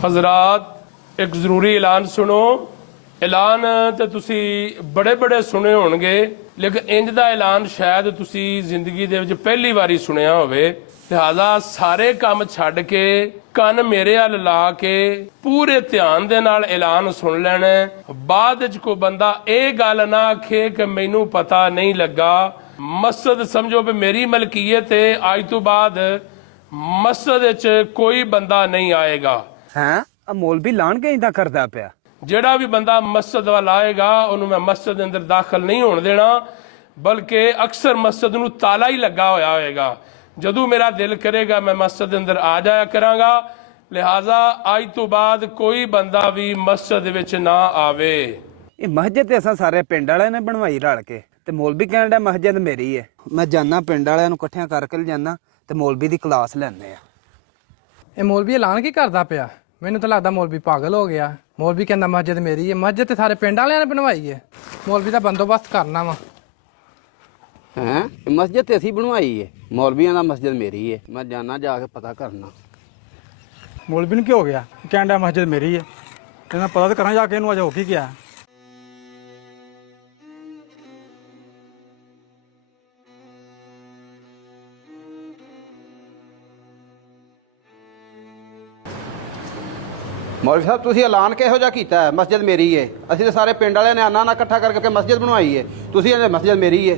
हजरात एक जरूरी ऐलान सुनो। ऐलान तो तुसी बड़े बड़े सुने होणगे, लेकिन इंज दा ऐलान शायद तुसी जिंदगी दे विच पहली बारी सुनिया होवे। लिहाजा सारे काम छड्ड के ਕੰਨ ਮੇਰੇ ਵੱਲ ਲਾ ਕੇ ਪੂਰੇ ਧਿਆਨ ਦੇ ਨਾਲ ਐਲਾਨ ਸੁਣ ਲੈਣਾ। ਬਾਅਦ ਵਿੱਚ ਕੋਈ ਬੰਦਾ ਇਹ ਗੱਲ ਨਾ ਆਖੇ ਕਿ ਮੈਨੂੰ ਪਤਾ ਨਹੀਂ ਲੱਗਾ। ਮਸਜਿਦ ਸਮਝੋ ਵੀ ਮੇਰੀ ਮਲਕੀਅਤ ਹੈ, ਅੱਜ ਤੋਂ ਬਾਅਦ ਮਸਜਿਦ ਵਿੱਚ ਕੋਈ ਬੰਦਾ ਨਹੀਂ ਆਏਗਾ। ਹੈ ਮੌਲਵੀ ਲਾਣ ਕੇ ਇੰਦਾ ਕਰਦਾ ਪਿਆ। ਜਿਹੜਾ ਵੀ ਬੰਦਾ ਮਸਜਿਦ ਵੱਲ ਆਏਗਾ ਉਹਨੂੰ ਮੈਂ ਮਸਜਿਦ ਦੇ ਅੰਦਰ ਦਾਖਲ ਨਹੀਂ ਹੋਣ ਦੇਣਾ, ਬਲਕਿ ਅਕਸਰ ਮਸਜਿਦ ਨੂੰ ਤਾਲਾ ਹੀ ਲੱਗਾ ਹੋਇਆ ਹੋਏਗਾ। ਜਦੋਂ ਮੇਰਾ ਦਿਲ ਕਰੇਗਾ ਮੈਂ ਮਸਜਿਦ ਦੇ ਅੰਦਰ ਆ ਜਾਇਆ ਕਰਾਂਗਾ। ਲਿਹਾਜ਼ਾ ਅੱਜ ਤੋਂ ਬਾਅਦ ਕੋਈ ਬੰਦਾ ਵੀ ਮਸਜਿਦ ਵਿੱਚ ਨਾ ਆਵੇ। ਇਹ ਮਸਜਿਦ ਤੇ ਅਸਾਂ ਸਾਰੇ ਪਿੰਡ ਵਾਲਿਆਂ ਨੇ ਬਣਵਾਈ ਰਲ ਕੇ, ਤੇ ਮੌਲਵੀ ਕਹਿਣ ਡਿਆ ਮਸਜਿਦ ਮੇਰੀ ਹੈ। ਮੈਂ ਜਾਨਾ ਪਿੰਡ ਵਾਲਿਆਂ ਨੂੰ ਇਕੱਠਿਆਂ ਕਰਕੇ ਲਿਜਾਨਾ ਤੇ ਮੌਲਵੀ ਦੀ ਕਲਾਸ ਲੈਣੇ ਆ। ਇਹ ਮੌਲਵੀ ਐਲਾਨ ਕੀ ਕਰਦਾ ਪਿਆ? ਮੈਨੂੰ ਤਾਂ ਲੱਗਦਾ ਮੌਲਵੀ ਪਾਗਲ ਹੋ ਗਿਆ। ਮੌਲਵੀ ਕਹਿੰਦਾ ਮਸਜਿਦ ਮੇਰੀ ਹੈ। ਮਸਜਿਦ ਤੇ ਸਾਰੇ ਪਿੰਡ ਵਾਲਿਆਂ ਨੇ ਬਣਵਾਈ ਹੈ। ਮੌਲਵੀ ਦਾ ਬੰਦੋਬਸਤ ਕਰਨਾ ਵਾ। ਹੈ ਮਸਜਿਦ ਤੇ ਅਸੀਂ ਬਣਵਾਈ ਹੈ, ਮੌਲਵੀਆਂ ਦਾ ਮਸਜਿਦ ਮੇਰੀ ਹੈ। ਮੈਂ ਜਾਣਾ ਜਾ ਕੇ ਪਤਾ ਕਰਨਾ। ਮੌਲਵੀ ਨੂੰ ਕੀ ਹੋ ਗਿਆ? ਕਹਿਣ ਡਿਆ ਮਸਜਿਦ ਮੇਰੀ ਹੈ, ਤੇ ਮੈਂ ਪਤਾ ਤਾਂ ਕਰਾਂ ਜਾ ਕੇ ਇਹਨੂੰ। ਅਜੇ ਹੋ ਕੀ ਗਿਆ? ਮੌਲਵੀ ਸਾਹਿਬ ਤੁਸੀਂ ਐਲਾਨ ਕਿਹੋ ਜਿਹਾ ਕੀਤਾ ਹੈ? ਮਸਜਿਦ ਮੇਰੀ ਹੈ। ਅਸੀਂ ਤਾਂ ਸਾਰੇ ਪਿੰਡ ਵਾਲਿਆਂ ਨੇ ਆਨਾ ਨਾ ਇਕੱਠਾ ਕਰਕੇ ਮਸਜਿਦ ਬਣਵਾਈ ਹੈ। ਤੁਸੀਂ ਕਹਿੰਦੇ ਮਸਜਿਦ ਮੇਰੀ ਹੈ।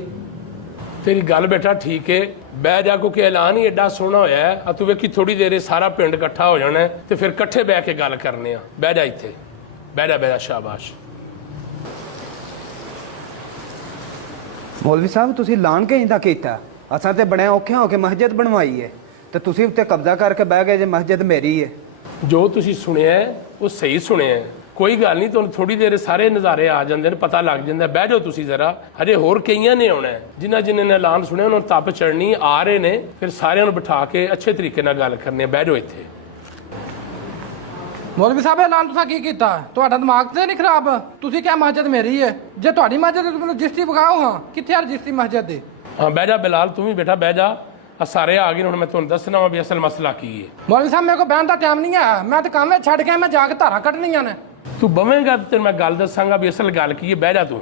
ਤੇਰੀ ਗੱਲ ਬੇਟਾ ਠੀਕ ਹੈ, ਬਹਿ ਜਾ, ਕਿਉਂਕਿ ਐਲਾਨ ਹੀ ਐਡਾ ਸੋਹਣਾ ਹੋਇਆ ਹੈ। ਆ ਤੂੰ ਵੇਖੀ ਥੋੜੀ ਦੇਰੇ ਸਾਰਾ ਪਿੰਡ ਇਕੱਠਾ ਹੋ ਜਾਣਾ ਤੇ ਫਿਰ ਇਕੱਠੇ ਬਹਿ ਕੇ ਗੱਲ ਕਰਨੇ ਆ। ਬਹਿ ਜਾ ਇੱਥੇ, ਬਹਿ ਜਾ, ਸ਼ਾਬਾਸ਼। ਮੌਲਵੀ ਸਾਹਿਬ ਤੁਸੀਂ ਲਾਣ ਕੇ ਇੰਦਾ ਕੀਤਾ। ਅਸਾਂ ਤੇ ਬੜੇ ਔਖੇ ਹੋ ਕੇ ਮਸਜਿਦ ਬਣਵਾਈ ਹੈ ਤੇ ਤੁਸੀਂ ਉੱਤੇ ਕਬਜ਼ਾ ਕਰਕੇ ਬਹਿ ਗਏ ਜੇ ਮਸਜਿਦ ਮੇਰੀ ਹੈ। ਜੋ ਤੁਸੀਂ ਸੁਣਿਆ ਉਹ ਸਹੀ ਸੁਣਿਆ। ਕੋਈ ਗੱਲ ਨਹੀਂ, ਤੁਹਾਨੂੰ ਥੋੜੀ ਦੇਰ ਸਾਰੇ ਨਜ਼ਾਰੇ ਆ ਜਾਂਦੇ ਨੇ, ਪਤਾ ਲੱਗ ਜਾਂਦਾ। ਬਹਿ ਜਾਓ ਤੁਸੀਂ ਜ਼ਰਾ, ਹਜੇ ਹੋਰ ਕਈਆਂ ਨੇ ਆਉਣਾ। ਜਿਨ੍ਹਾਂ ਨੇ ਐਲਾਨ ਸੁਣਿਆ ਉਹਨਾਂ ਨੂੰ ਤਪ ਚੜਨੀ ਆ ਰਹੇ ਨੇ। ਫਿਰ ਸਾਰਿਆਂ ਨੂੰ ਬਿਠਾ ਕੇ ਅੱਛੇ ਤਰੀਕੇ ਨਾਲ ਗੱਲ ਕਰਨੀ। ਬਹਿ ਜਾਓ ਇੱਥੇ। ਮੌਲਵੀ ਸਾਹਿਬ ਐਲਾਨ ਤੁਸੀਂ ਕੀ ਕੀਤਾ? ਤੁਹਾਡਾ ਦਿਮਾਗ ਤੇ ਨਹੀਂ ਖਰਾਬ? ਤੁਸੀਂ ਕਿਹਾ ਮਸਜਿਦ ਮੇਰੀ ਹੈ। ਜੇ ਤੁਹਾਡੀ ਮਸਜਿਦ ਹੈ ਤਾਂ ਮੈਨੂੰ ਰਜਿਸਟਰੀ ਵਿਖਾਓ। ਹਾਂ ਕਿੱਥੇ ਆ ਰਜਿਸਟਰੀ ਮਸਜਿਦ ਦੀ? ਹਾਂ ਬਹਿ ਜਾ ਬਿਲਾਲ, ਤੂੰ ਵੀ ਬੇਟਾ ਬਹਿ ਜਾ। ਆ ਸਾਰੇ ਆ ਗਏ ਹੁਣ ਮੈਂ ਤੁਹਾਨੂੰ ਦੱਸਣਾ ਵਾ ਵੀ ਅਸਲ ਮਸਲਾ ਕੀ ਹੈ। ਮੌਲਵੀ ਸਾਹਿਬ ਮੇਰੇ ਕੋਲ ਬਹਿਣ ਦਾ ਟਾਈਮ ਨਹੀਂ ਹੈ। ਮੈਂ ਤਾਂ ਕੰਮ ਛੱਡ ਕੇ ਮੈਂ ਜਾ ਕੇ ਧਾਰਾਂ ਕੱਢਣੀਆਂ ਨੇ। ਤੂੰ ਬਵੇਂਗਾ ਤੇ ਮੈਂ ਗੱਲ ਦੱਸਾਂਗਾ ਵੀ ਅਸਲ ਗੱਲ ਕੀ ਹੈ। ਬਹਿ ਜਾ ਤੂੰ।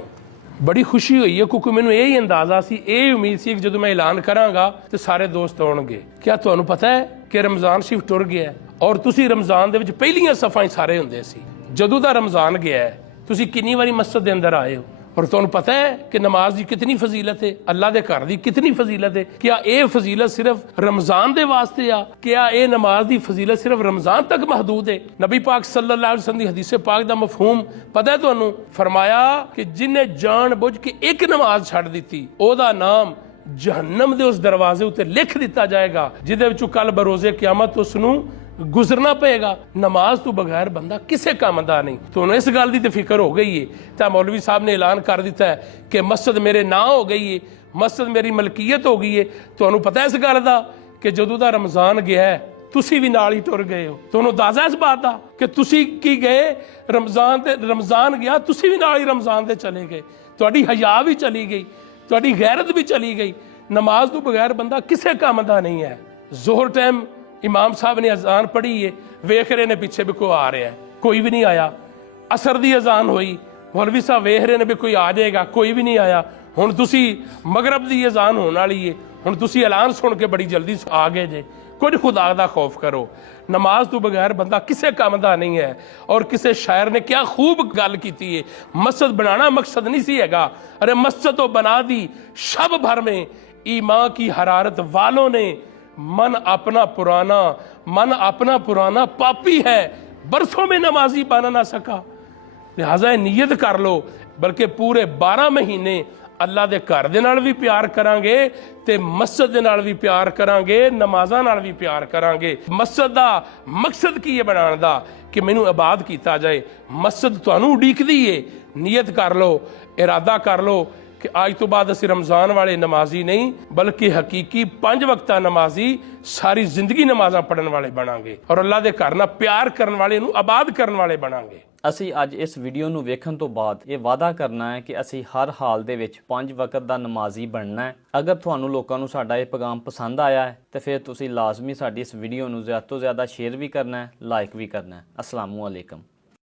ਬੜੀ ਖੁਸ਼ੀ ਹੋਈ ਹੈ ਕਿਉਂਕਿ ਮੈਨੂੰ ਇਹ ਹੀ ਅੰਦਾਜ਼ਾ ਸੀ, ਇਹ ਉਮੀਦ ਸੀ ਕਿ ਜਦੋਂ ਮੈਂ ਐਲਾਨ ਕਰਾਂਗਾ ਤੇ ਸਾਰੇ ਦੋਸਤ ਆਉਣਗੇ। ਕਿਆ ਤੁਹਾਨੂੰ ਪਤਾ ਹੈ ਕਿ ਰਮਜ਼ਾਨ ਸ਼ਰੀਫ ਟੁਰ ਗਿਆ ਔਰ ਤੁਸੀਂ ਰਮਜ਼ਾਨ ਦੇ ਵਿੱਚ ਪਹਿਲੀਆਂ ਸਫਾਂ ਸਾਰੇ ਹੁੰਦੇ ਸੀ। ਜਦੋਂ ਦਾ ਰਮਜ਼ਾਨ ਗਿਆ ਤੁਸੀਂ ਕਿੰਨੀ ਵਾਰੀ ਮਸਜਿਦ ਦੇ ਅੰਦਰ ਆਏ ਹੋ ਔਰ ਤੁਹਾਨੂੰ ਪਤਾ ਹੈ ਕਿ ਨਮਾਜ਼ ਦੀ ਕਿਤਨੀ ਫਜ਼ੀਲਤ ਹੈ, ਅੱਲਾਹ ਦੇ ਘਰ ਦੀ ਕਿਤਨੀ ਫਜ਼ੀਲਤ ਹੈ। ਕਿਆ ਇਹ ਫਜ਼ੀਲਤ ਸਿਰਫ ਰਮਜ਼ਾਨ ਦੇ ਵਾਸਤੇ ਆ? ਕਿਆ ਇਹ ਨਮਾਜ਼ ਦੀ ਫਜ਼ੀਲਤ ਸਿਰਫ ਰਮਜ਼ਾਨ ਤੱਕ ਮਹਦੂਦ ਹੈ? ਨਬੀ ਪਾਕ ਸੱਲੱਲਾਹੁ ਅਲੈहि ਵਸੱਲਮ ਦੀ ਹਦੀਸ ਪਾਕ ਦਾ ਮਫਹੂਮ ਪਤਾ ਹੈ ਤੁਹਾਨੂੰ? ਫਰਮਾਇਆ ਕਿ ਜਿਹਨੇ ਜਾਣ ਬੁੱਝ ਕੇ ਇੱਕ ਨਮਾਜ਼ ਛੱਡ ਦਿੱਤੀ ਉਹਦਾ ਨਾਮ ਜਹੰਨਮ ਦੇ ਉਸ ਦਰਵਾਜ਼ੇ ਉੱਤੇ ਲਿਖ ਦਿੱਤਾ ਜਾਏਗਾ ਜਿਹਦੇ ਵਿੱਚੋਂ ਕੱਲ ਬਰੋਜ਼ੇ ਕਿਆਮਤ ਉਸ ਨੂੰ ਗੁਜ਼ਰਨਾ ਪਏਗਾ। ਨਮਾਜ਼ ਤੋਂ ਬਗੈਰ ਬੰਦਾ ਕਿਸੇ ਕੰਮ ਦਾ ਨਹੀਂ। ਤੁਹਾਨੂੰ ਇਸ ਗੱਲ ਦੀ ਤੇ ਫਿਕਰ ਹੋ ਗਈ ਹੈ ਤਾਂ ਮੌਲਵੀ ਸਾਹਿਬ ਨੇ ਐਲਾਨ ਕਰ ਦਿੱਤਾ ਹੈ ਕਿ ਮਸਜਿਦ ਮੇਰੇ ਨਾਂ ਹੋ ਗਈ ਹੈ, ਮਸਜਿਦ ਮੇਰੀ ਮਲਕੀਅਤ ਹੋ ਗਈ ਹੈ। ਤੁਹਾਨੂੰ ਪਤਾ ਇਸ ਗੱਲ ਦਾ ਕਿ ਜਦੋਂ ਦਾ ਰਮਜ਼ਾਨ ਗਿਆ ਤੁਸੀਂ ਵੀ ਨਾਲ ਹੀ ਟੁਰ ਗਏ ਹੋ। ਤੁਹਾਨੂੰ ਅੰਦਾਜ਼ਾ ਇਸ ਬਾਤ ਦਾ ਕਿ ਤੁਸੀਂ ਕੀ ਗਏ ਰਮਜ਼ਾਨ ਤੇ ਰਮਜ਼ਾਨ ਗਿਆ ਤੁਸੀਂ ਵੀ ਨਾਲ ਹੀ ਰਮਜ਼ਾਨ ਦੇ ਚਲੇ ਗਏ। ਤੁਹਾਡੀ ਹਯਾ ਵੀ ਚਲੀ ਗਈ, ਤੁਹਾਡੀ ਗੈਰਤ ਵੀ ਚਲੀ ਗਈ। ਨਮਾਜ਼ ਤੋਂ ਬਗੈਰ ਬੰਦਾ ਕਿਸੇ ਕੰਮ ਦਾ ਨਹੀਂ ਹੈ। ਜ਼ੋਹਰ ਟਾਈਮ ਇਮਾਮ ਸਾਹਿਬ ਨੇ ਅਜ਼ਾਨ ਪੜ੍ਹੀ ਹੈ, ਵੇਖ ਰਹੇ ਨੇ ਪਿੱਛੇ ਵੀ ਕੋਈ ਆ ਰਿਹਾ, ਕੋਈ ਵੀ ਨਹੀਂ ਆਇਆ। ਅਸਰ ਦੀ ਅਜ਼ਾਨ ਹੋਈ, ਮੌਲਵੀ ਸਾਹਿਬ ਵੇਖ ਰਹੇ ਨੇ ਵੀ ਕੋਈ ਆ ਜਾਏਗਾ, ਕੋਈ ਵੀ ਨਹੀਂ ਆਇਆ। ਹੁਣ ਤੁਸੀਂ ਮਗਰਬ ਦੀ ਅਜ਼ਾਨ ਹੋਣ ਵਾਲੀ ਹੈ, ਹੁਣ ਤੁਸੀਂ ਐਲਾਨ ਸੁਣ ਕੇ ਬੜੀ ਜਲਦੀ ਆ ਗਏ ਜੇ। ਕੁਝ ਖੁਦਾ ਦਾ ਖੌਫ ਕਰੋ। ਨਮਾਜ਼ ਤੋਂ ਬਗੈਰ ਬੰਦਾ ਕਿਸੇ ਕੰਮ ਦਾ ਨਹੀਂ ਹੈ। ਔਰ ਕਿਸੇ ਸ਼ਾਇਰ ਨੇ ਕਿਆ ਖੂਬ ਗੱਲ ਕੀਤੀ ਹੈ, ਮਸਜਿਦ ਬਣਾਣਾ ਮਕਸਦ ਨਹੀਂ ਸੀ ਹੈਗਾ, ਅਰੇ मस्जिद तो बना दी शब भर में ईमान की हरारत वालों ने मन अपना पुराना पापी है बरसों में नमाजी बन ना सका। लिहाजा नीयत कर लो, बल्कि पूरे 12 महीने अल्लाह दे घर दे नाल भी प्यार करांगे ते मस्जिद दे नाल भी प्यार करांगे, नमाज़ां नाल भी प्यार करांगे। मस्जिद दा मकसद की है बनाने दा कि मैनू आबाद किया जाए। मस्जिद तुहानू उडीकदी है। नीयत कर लो, इरादा कर लो कि आज तो बाद असीं रमज़ान वाले नमाजी नहीं बल्कि हकीकी 5 वक्ता नमाजी सारी जिंदगी नमाज़ां पढ़न वाले बनांगे और अल्लाह दे घर नाल प्यार करन वाले नू आबाद करन वाले बनांगे। ਅਸੀਂ ਅੱਜ ਇਸ ਵੀਡੀਓ ਨੂੰ ਵੇਖਣ ਤੋਂ ਬਾਅਦ ਇਹ ਵਾਅਦਾ ਕਰਨਾ ਹੈ ਕਿ ਅਸੀਂ ਹਰ ਹਾਲ ਦੇ ਵਿੱਚ 5 ਵਕਤ ਦਾ ਨਮਾਜ਼ੀ ਬਣਨਾ ਹੈ। ਅਗਰ ਤੁਹਾਨੂੰ ਲੋਕਾਂ ਨੂੰ ਸਾਡਾ ਇਹ ਪੈਗਾਮ ਪਸੰਦ ਆਇਆ ਹੈ ਤੇ ਫਿਰ ਤੁਸੀਂ ਲਾਜ਼ਮੀ ਸਾਡੀ ਇਸ ਵੀਡੀਓ ਨੂੰ ਜ਼ਿਆਦਾ ਤੋਂ ਜ਼ਿਆਦਾ ਸ਼ੇਅਰ ਵੀ ਕਰਨਾ ਹੈ, ਲਾਈਕ ਵੀ ਕਰਨਾ ਹੈ। ਅਸਲਾਮੁਅਲੈਕਮ।